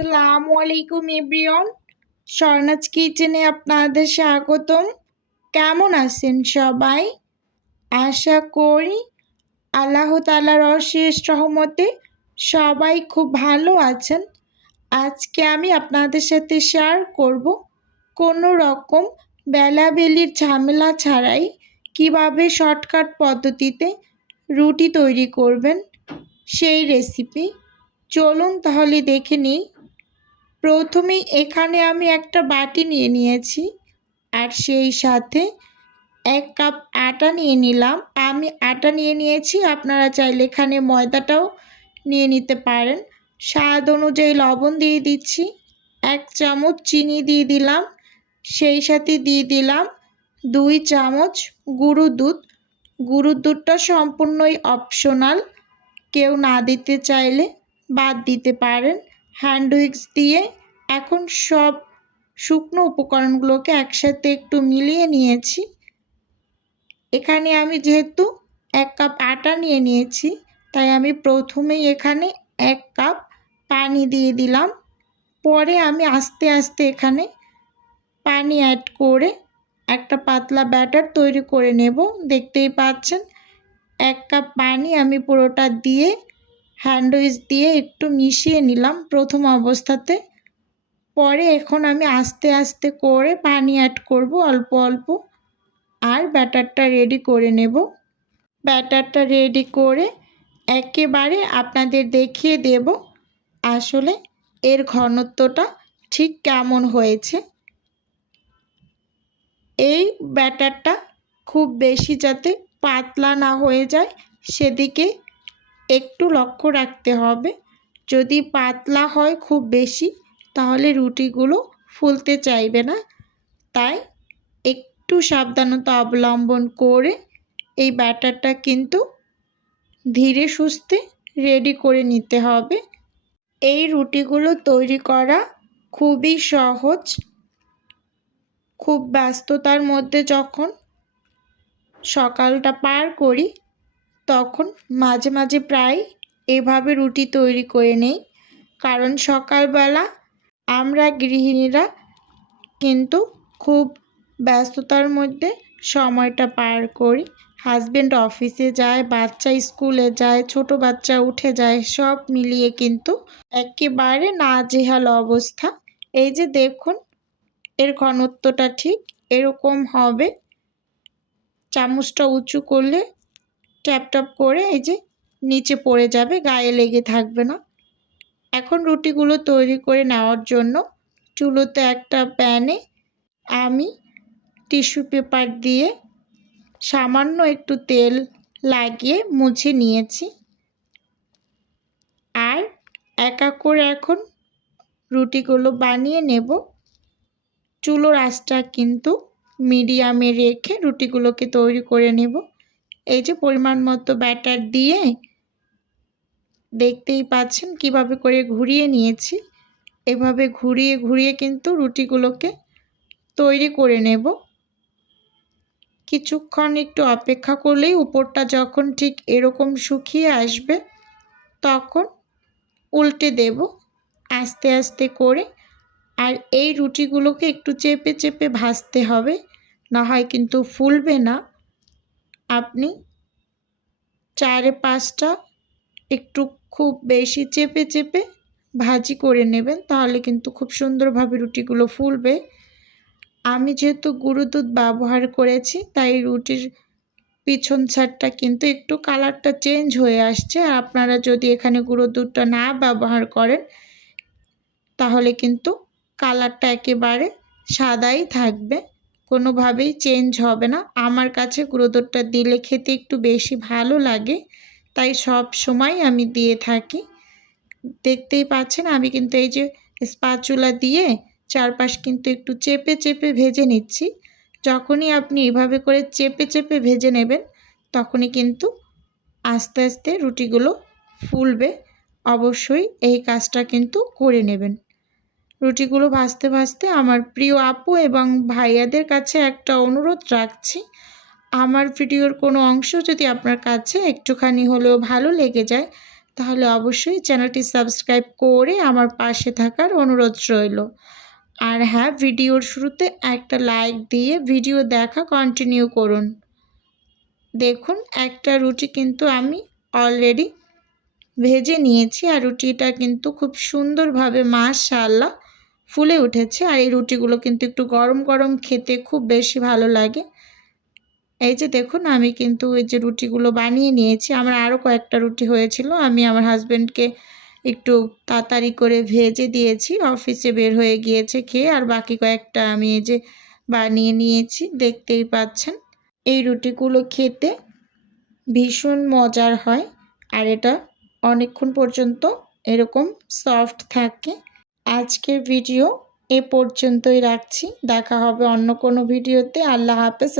আসসালামু আলাইকুম এভরিওয়ান। স্বর্ণাজ কিচেনে আপনাদের স্বাগতম। কেমন আছেন সবাই? আশা করি আল্লাহ তালার অশেষ রহমতে সবাই খুব ভালো আছেন। আজকে আমি আপনাদের সাথে শেয়ার করব কোনো রকম বেলাবেলির ঝামেলা ছাড়াই কীভাবে শর্টকাট পদ্ধতিতে রুটি তৈরি করবেন সেই রেসিপি চলুন তাহলে দেখে নিই। প্রথমেই এখানে আমি একটা বাটি নিয়ে নিয়েছি আর সেই সাথে এক কাপ আটা নিয়ে নিলাম। আমি আটা নিয়ে নিয়েছি, আপনারা চাইলে এখানে ময়দাটাও নিয়ে নিতে পারেন। স্বাদ অনুযায়ী লবণ দিয়ে দিচ্ছি, এক চামচ চিনি দিয়ে দিলাম, সেই সাথে দিয়ে দিলাম দুই চামচ গুঁড়ো দুধ। গুঁড়ো দুধটা সম্পূর্ণই অপশনাল কেউ না দিতে চাইলে বাদ দিতে পারেন। হ্যান্ড উইক্স দিয়ে এখন সব শুকনো উপকরণগুলোকে একসাথে একটু মিলিয়ে নিয়েছি। এখানে আমি যেহেতু এক কাপ আটা নিয়ে নিয়েছি, তাই আমি প্রথমেই এখানে এক কাপ পানি দিয়ে দিলাম। পরে আমি আস্তে আস্তে এখানে পানি অ্যাড করে একটা পাতলা ব্যাটার তৈরি করে নেব। দেখতেই পাচ্ছেন, এক কাপ পানি আমি পুরোটা দিয়ে হ্যান্ডউইচ দিয়ে একটু মিশিয়ে নিলাম প্রথম অবস্থাতে। পরে এখন আমি আস্তে আস্তে করে পানি অ্যাড করব অল্প অল্প। আর ব্যাটারটা রেডি করে নেব। ব্যাটারটা রেডি করে একেবারে আপনাদের দেখিয়ে দেব আসলে এর ঘনত্বটা ঠিক কেমন হয়েছে। এই ব্যাটারটা খুব বেশি যাতে পাতলা না হয়ে যায় সেদিকে একটু লক্ষ্য রাখতে হবে। যদি পাতলা হয় খুব বেশি, তাহলে রুটিগুলো ফুলতে চাইবে না। তাই একটু সাবধানতা অবলম্বন করে এই ব্যাটারটা কিন্তু ধীরে সুস্থে রেডি করে নিতে হবে। এই রুটিগুলো তৈরি করা খুবই সহজ। খুব ব্যস্ততার মধ্যে যখন সকালটা পার করি তখন মাঝে মাঝে প্রায় এভাবে রুটি তৈরি করে নেই। কারণ সকালবেলা আমরা গৃহিণীরা কিন্তু খুব ব্যস্ততার মধ্যে সময়টা পার করি। হাজব্যান্ড অফিসে যায়, বাচ্চা স্কুলে যায়, ছোট বাচ্চা উঠে যায়, সব মিলিয়ে কিন্তু একেবারে নাজেহাল অবস্থা। এই যে দেখুন, এর ঘনত্বটা ঠিক এরকম হবে। চামচটা উঁচু করলে ট্যাপ ট্যাপ করে এই যে নিচে পড়ে যাবে, গায়ে লেগে থাকবে না। এখন রুটিগুলো তৈরি করে নেওয়ার জন্য চুলোতে একটা প্যানে আমি টিস্যু পেপার দিয়ে সামান্য একটু তেল লাগিয়ে মুছে নিয়েছি। আর একা করে এখন রুটিগুলো বানিয়ে নেব। চুলোর আঁচটা কিন্তু মিডিয়ামে রেখে রুটিগুলোকে তৈরি করে নেব। এই যে পরিমাণ মতো ব্যাটার দিয়ে দেখতেই পাচ্ছেন কীভাবে করে ঘুরিয়ে নিয়েছি। এভাবে ঘুরিয়ে ঘুরিয়ে কিন্তু রুটিগুলোকে তৈরি করে নেব। কিছুক্ষণ একটু অপেক্ষা করলেই উপরটা যখন ঠিক এরকম শুকিয়ে আসবে, তখন উল্টে দেব আস্তে আস্তে করে। আর এই রুটিগুলোকে একটু চেপে চেপে ভাজতে হবে, না হয় কিন্তু ফুলবে না। আপনি চারে পাঁচটা একটু খুব বেশি চেপে চেপে ভাজি করে নেবেন, তাহলে কিন্তু খুব সুন্দরভাবে রুটিগুলো ফুলবে। আমি যেহেতু গুঁড়ো দুধ ব্যবহার করেছি, তাই রুটির পিছন ছাড়টা কিন্তু একটু কালারটা চেঞ্জ হয়ে আসছে। আর আপনারা যদি এখানে গুঁড়ো দুধটা না ব্যবহার করেন, তাহলে কিন্তু কালারটা একেবারে সাদাই থাকবে। কোনোভাবেই চেঞ্জ হবে না। আমার কাছে গুঁড়ো দিলে খেতে একটু বেশি ভালো লাগে, তাই সব সময় আমি দিয়ে থাকি। দেখতেই পাচ্ছেন, আমি কিন্তু এই যে স্পাচুলা দিয়ে চারপাশ কিন্তু একটু চেপে চেপে ভেজে নিচ্ছি। যখনই আপনি এভাবে করে চেপে চেপে ভেজে নেবেন, তখনই কিন্তু আস্তে আস্তে রুটিগুলো ফুলবে। অবশ্যই এই কাজটা কিন্তু করে নেবেন। রুটিগুলো ভাজতে ভাজতে আমার প্রিয় আপু এবং ভাইয়াদের কাছে একটা অনুরোধ রাখছি। আমার ভিডিওর কোনো অংশ যদি আপনার কাছে একটুখানি হলেও ভালো লেগে যায়, তাহলে অবশ্যই চ্যানেলটি সাবস্ক্রাইব করে আমার পাশে থাকার অনুরোধ রইল। আর হ্যাঁ ভিডিওর শুরুতে একটা লাইক দিয়ে ভিডিও দেখা কন্টিনিউ করুন। দেখুন, একটা রুটি কিন্তু আমি অলরেডি ভেজে নিয়েছি, আর রুটিটা কিন্তু খুব সুন্দরভাবে মাশাআল্লাহ ফুলে উঠেছে আর এই রুটিগুলো কিন্তু একটু গরম গরম খেতে খুব বেশি ভালো লাগে। এই যে দেখুন, আমি কিন্তু ওই যে রুটিগুলো বানিয়ে নিয়েছি। আমার আরও কয়েকটা রুটি হয়েছিল। আমি আমার হাজব্যান্ডকে একটু তাড়াতাড়ি করে ভেজে দিয়েছি। অফিসে বের হয়ে গিয়েছে খেয়ে, আর বাকি কয়েকটা আমি এই যে বানিয়ে নিয়েছি। দেখতেই পাচ্ছেন, এই রুটিগুলো খেতে ভীষণ মজার হয়। আর এটা অনেকক্ষণ পর্যন্ত এরকম সফট থাকে। আজকের ভিডিও এ পর্যন্তই রাখছি। দেখা হবে অন্য কোনো ভিডিওতে আল্লাহ হাফেজ।